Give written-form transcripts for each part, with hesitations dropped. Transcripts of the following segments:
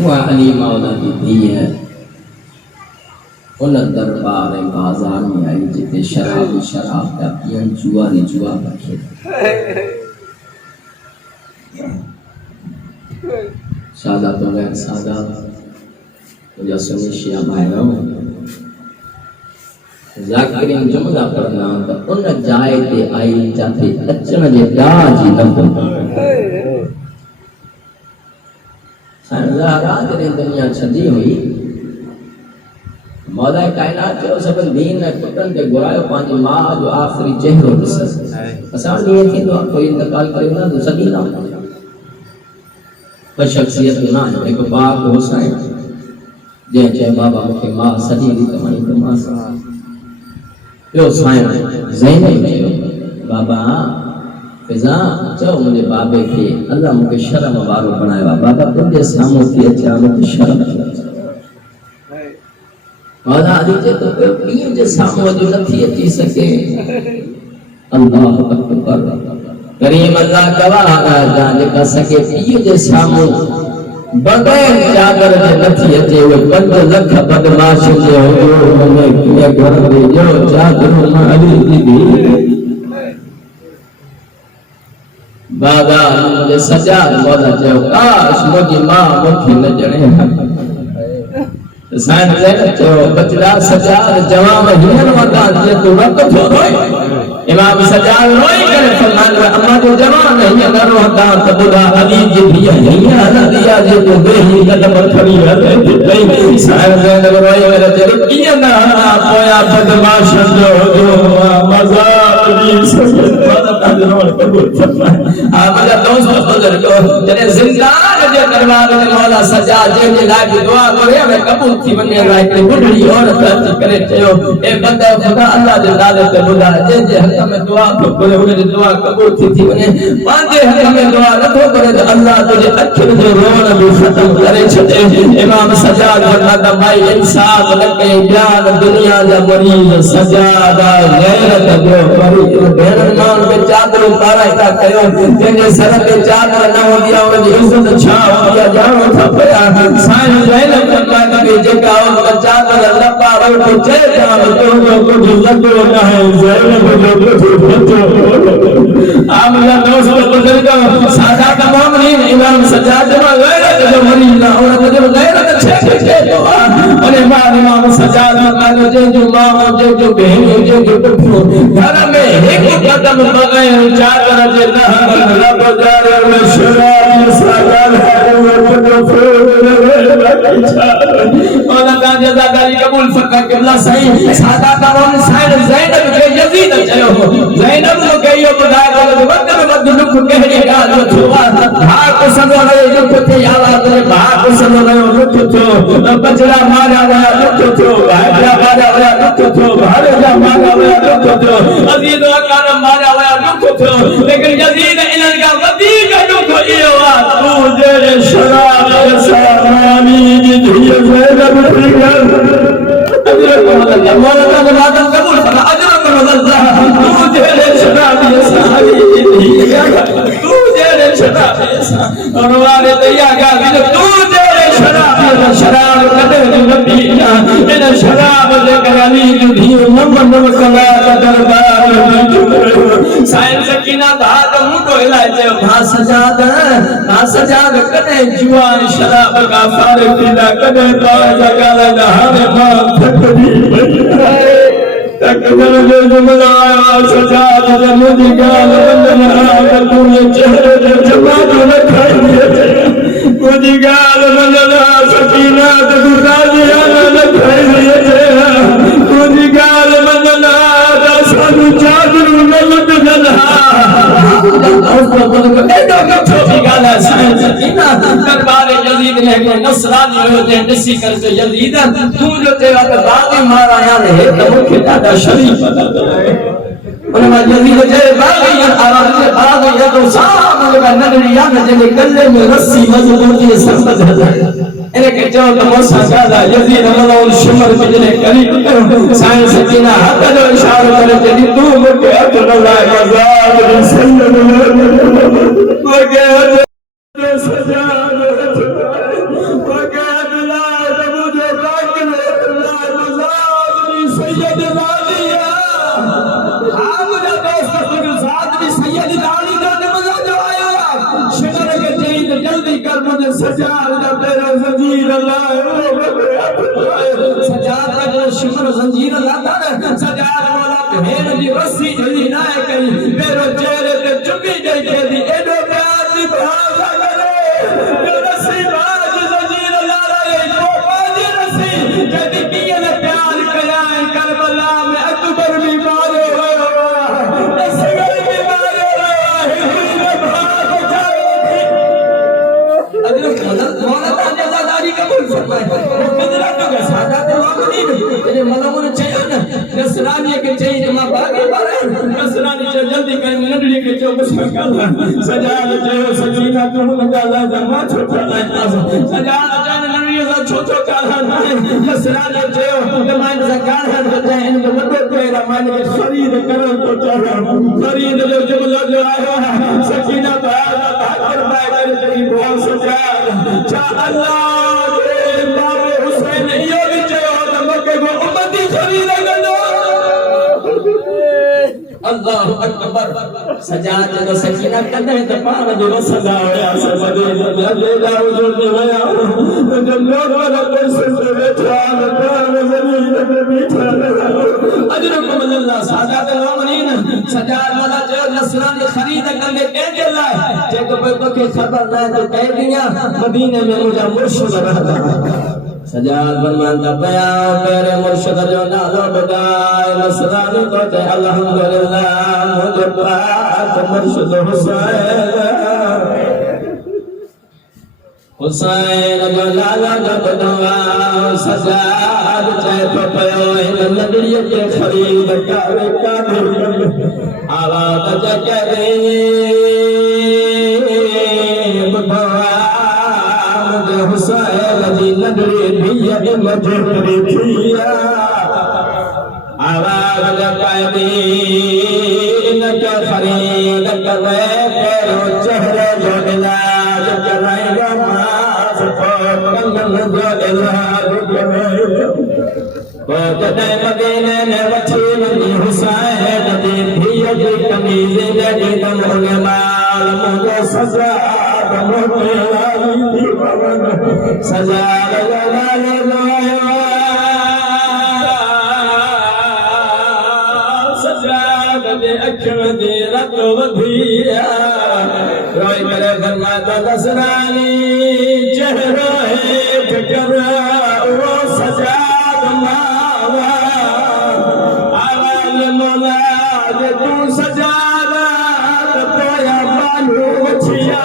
वह अली मौला की धी है। उन दरबार बाजार में आई जिते शराब का पियन जुआ रखे। सादा तो गैर सादा मुझे सुनिश्चित भाइयों ज़ाकिरीन जुमला पढ़ना तो उन जाए ते आई जाते अचन जे दाजी न संसारात ने दुनिया छदी हुई मौला कायनात जो सब दीन ने पुटन के गुरायो पांच मां जो आखिरी चेहरो दिसस असा ये थी तो कोई इंतकाल करे ना तो सदी ना पर शख्सियत ना एक पाक हुसैन जे जे बाबा मुखे मां सदी दी कमाई तो मां यो साईं ज़ैनब बाबा फिजा चो मुझे बाबे के अल्लाह मुखे शर्म वारो बनाया बाबा तुझे सामो थी अच्छा मुखे शर्म मौला अली जे तो पीर जे सामो जो नथी अची सके अल्लाह अकबर करीम अल्लाह गवाह जाने का सके पीर जे सामो बगैर चादर जे नथी अचे वो 5 लाख बदमाश जे हो मने के घर दे जो चादर ना अली दी बाबा मुझे सजाद मौला जो काश मुझी मां मुखे न जणे साईं ज़ैनब जो बचड़ा सजाद जवान हिनन वता जे तो वक्त थो रोए इमाम सजाद रोई करे फरमान अम्मा जो जवान है न रोता त बुधा अली जी धिया हिया न दिया जे तो बेही कदम खड़ी हले नहीं साईं ज़ैनब रोई करे जे किया ना पोया बदमाश जो मज़ार दी सजद मदद रोण कबूल फरमाए आ मेरा दोस्त बुजुर्गो जने जिंदान जे दरबार में मौला सजाद जे लाइ दुआ करे हमें कबूल थी वने लाइ के बुढ़ड़ी औरत अची करे चयो ए बंदे खुदा अल्लाह जे नाले ते बुधा जे हक में दुआ तो करे उन दुआ कबूल थी वने पांजे हक में दुआ नथो करे तो अल्लाह तुझे अखिन जो रोण भी खत्म करे छे इमाम सजाद फरमाता भाई इंसाफ लगे जान दुनिया जा मरीज सजाद गैरत जो मरीज भेण मान के चादर उतारा था कयो जे सर पे चादर न होदिया उन जी इज्जत छा होदिया जानो था पया साईं ज़ैनब फरमाता के जेका उन चादर लपा वो चे जान तो कुछ लगो न है ज़ैनब जो कुछ बचो आमला दोस्त बुजुर्ग सादा तमाम नहीं इमाम सजाद में गैरत जो मरीज ना औरत जो गैरत छे तो अरे मां इमाम सजाद में जो मां जो बहन जो पुत्र घर में एक कदम बगैर चादर जे न लब जारे में शराब सजाद है वो जो फूल मौला का जज़ाकारी कबूल फरमाए किबला सही सादा तमाम साईं ज़ैनब के यजीद चयो ज़ैनब को कहियो बुधाए तो वक्त में मत दुख कहड़ी गाल थो भा को सनो रे दुख थे आवाज रे भा को सनो रे दुख थो बजरा मारा वया दुख थो भाईरा मारा वया दुख थो भाईरा मारा वया दुख थो अजीज अकार मारा वया दुख थो लेकिन यजीद इनन का वदी का दुख इयो आ तू जे शराब सामानी जी ज़ैनब अजर को मौला का मुराद कबूल फरमा अजर को मदद तू जेरे शराब सारी तू जेरे शराब और वाले दैया का तू जेरे शराब कदे नबी ना इन शराब ले कराली दी नम कला दरबार साईं सकीना भाग मुंडो इलाज भा सजाद कदे जुआन शराब का फारिग ना कदे बाज गाला हारे मां थकदी तकदर जो जुमला सजाद मुझी गाल बंदना तू चेहरे दे जमा जो रखाई मुझी गाल बंदना सकीना तू राजिया न खाई मुझी गाल बंदना सानू चादर न लगना दोस्तों को एडो छोटी गाल है साईं सकीना दरबार यजीद ने के नसरानी हो ते नसी कर के यजीद तू जो तेरा बागी मारा यार है तो मुखे दादा शरीफ बता दो उनमें यजीद जे बागी आराम से बागी है तो सामने का नगरिया में जे गले में रस्सी मजबूती संबंध है इने के जो तो मौसा गाला यजीद मौला शुमर बिजने करीब साईं सकीना हाथ जो इशारा करे जे तू मुके हाथ लगाए मजाद सैयद लगे सजाद जल्दी कर मुझे सजाद दा तेरा जंजीर सजाद का जो शिमर जंजीर लाता है सजाद मौला भेड़ दी रस्सी जल्दी ना करी मेरो चेहरे पे चुपी गई के दी एडो प्यार दी भाषा करे रस्सी बाज जंजीर ला रहे को बाज रस्सी जदी किए ने प्यार कया करबला में अकबर भी मारे असगर भी मारे मौला ताजादारी कबूल फरमाए वो किधर का सादा तो वाकई ने मलमो ने चाहिए ना नसरानी के चाहिए मां बागे बारे नसरानी से जल्दी कर नडड़ी के चौक सकल सजा ले सकीना तो लगाला जमा छोटा सजा ले नडड़ी से छोटो काला नसरानी जो मान सकाल है बता इन बड़ो तेरा मान के शरीर करो तो चढ़ा शरीर जो जुमला जो आया सकीना भाकर बाय तेरी बहुत सजा चा अल्लाह के बाबे हुसैन यो भी चाहिए मक्के को उम्मती शरीर गलो अल्लाह अकबर सजाद जो सकीना करते हैं तो पाव जो सजा होया सबदे ले जाओ जो गया जब लोग वाला कुर्सी पे बैठा पाव जमीन पे बैठा अजरकुम अल्लाह सादात मोमिनीन सजाद वाला जो नसरानी खरीद करने के लाए जे को के खबर ना तो कह दिया मदीने में मुझे मुर्शिद रहता सजाद फरमाता बया तेरे मुर्शिद जो नालो बदाए नसरानी को ते अल्हम्दुलिल्लाह मुझे पाक मुर्शिद हुसैन जो लाला जो बदवा सजाद चाहे तो पयो इन नबी के खरीद का आवाज करे बदवा हुसैन जी नगरी भिया मजरी थिया आवाज पादी इनके खरीद करे तेरो चेहरे जो इलाज कराएगा मास को कंगन जो इलाज करे वो जदे मदीने में बची नबी हुसैन जी भिया की कमीज ने दम होने माल मुझे सजा सजा दे रतो वधिया रोई मेरे फरमाता नसरानी चेहरा है फिकर वो सजा मावा आवाज मौला जे तू सजा तो या मानू मछिया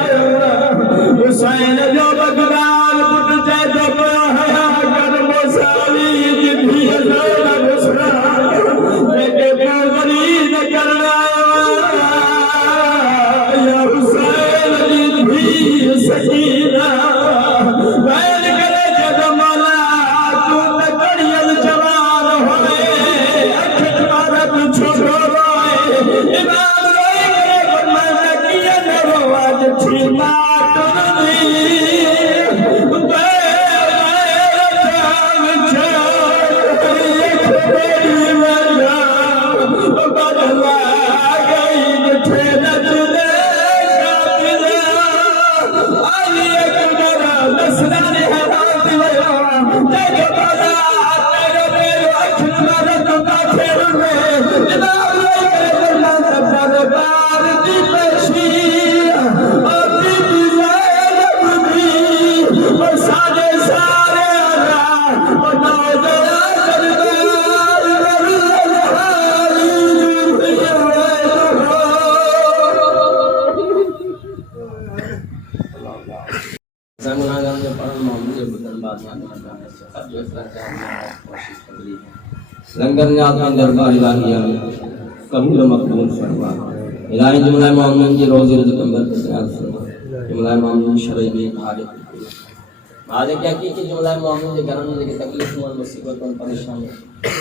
हुसैन जो बगदाद पुट जाए तो है कर मसाली की भी हजार हुसरा बेटे गरीब करना या हुसैन जी भी सकीना बैल करे जब मौला तू तकड़ियल जवान होए अख तुम्हारा तू छोड़ो रोए इमाम रोए करे गुरमान किया न आज थी मात लंगर ने दरबार इलाहिया कबूल मकबूल फरमा इलाही जुमला मोमिन की रोज़ी रिज़्क़ अंदर तैयार फरमा जुमला मोमिन शरई में हालिक मालिक क्या की जुमला मोमिन के घर में के तकलीफ और मुसीबत और परेशानी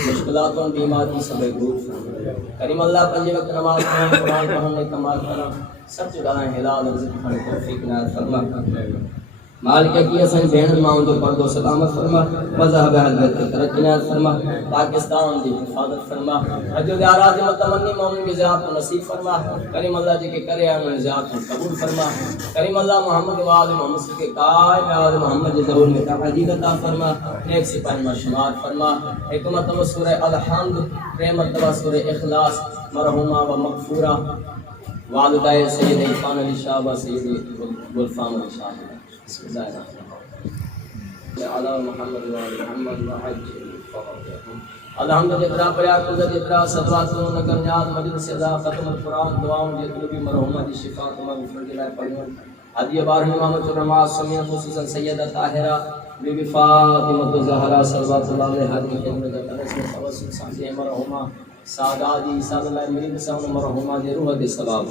मुश्किलात और बीमारी सब दूर फरमा करीम अल्लाह पंजे वक्त नमाज पढ़ना कुरान पढ़ने कमाल करना सब जुड़ा हिलाल और रिज़्क़ खाने तौफीक नात फरमा मालिक की असन भेण मां जो पर्दो सलामत फरमा मज़हब हजरत की तरक्की नाज़ फरमा पाकिस्तान दी हिफाजत फरमा अजो याराज मुतमन्नी मोमिन की ज़ियारत नसीब फरमा करीम अल्लाह जी के करे आने ज़ियारत कबूल फरमा करीम अल्लाह मोहम्मद व आले मोहम्मद के कायम आले मोहम्मद के ज़हूर में तहजीद अता फरमा एक सिपाही में शुमार फरमा एक मरतबा सूरह अल हम्द प्रेम मरतबा सूरह इखलास मरहुमा व मगफूरा वालिदाए सैयद इरफान अली शाह व सैयद गुलफाम अली शाह अला मोहम्मद व आले मोहम्मद व अज्ल अल्हम्दुलिल्लाह बया कुदरत इकरा सदवात नगर नियाज मजलिस सदा खत्म कुरान दुआओं जितनी भी मरहुमा दी शिफा तमाम फरदिला पढ़न हदिया बार इमाम उलमा समीन खुसूसन सैयदा ताहिरा बीबी फातिमा ज़हरा सल्लल्लाहु अलैहि वसल्लम के तरस में तवस्सुल साथी मरहुमा सादाजी सल्लल्लाहु अलैहि वसल्लम मरहुमा के रूह दे सवाब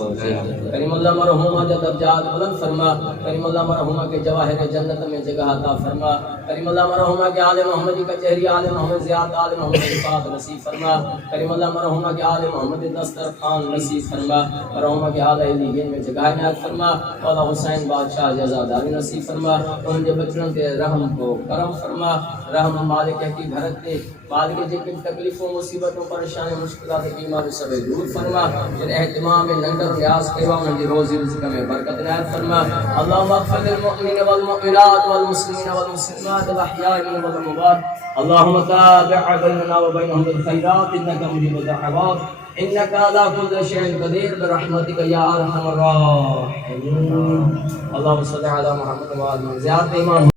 करीम अल्लाह मरहुमा के दर्जात बुलंद फरमा करीम अल्लाह मरहुमा के जवाहिर जन्नत में जगह अता फरमा करीम अल्लाह मरहुमा के आले मोहम्मद की कचहरी आले मोहम्मद ज़ियाद आले मोहम्मद रिफात नसीब फरमा करीम अल्लाह मरहुमा के आले मोहम्मद दस्तरखान नसीब फरमा मरहुमा के आले इलीन में जगह इनायत फरमा मौला हुसैन बादशाह जज़ादारी नसीब फरमा उनके बच्चों के रहम को करम फरमा रहम मालिक की भरत दे मालिक जी की तकलीफों मुसीबतों परेशानी मुश्किलात की बीमारी सब दूर फरमा जिन एहतिमाम में नंगर न्याज करवा उनकी रोजी रिज़्क़ में बरकत इनायत फरमा अल्लाहुम्मा अग़फ़िर लिल मुअमिनीन वल मुअमिनात वल मुस्लिमीन वल मुस्लिमात वल अहयाई मिनहुम वल अमवात अल्लाहुम्मा ताबिअ बैनना व बैनहुम बिल खैरात इन्नका मुजीबुद दअवात इन्नका अला कुल्लि शैइन क़दीर बिरहमतिका या अरहमर राहिमीन अल्लाहुम्मा सल्लि अला मुहम्मद व आलि मुहम्मद।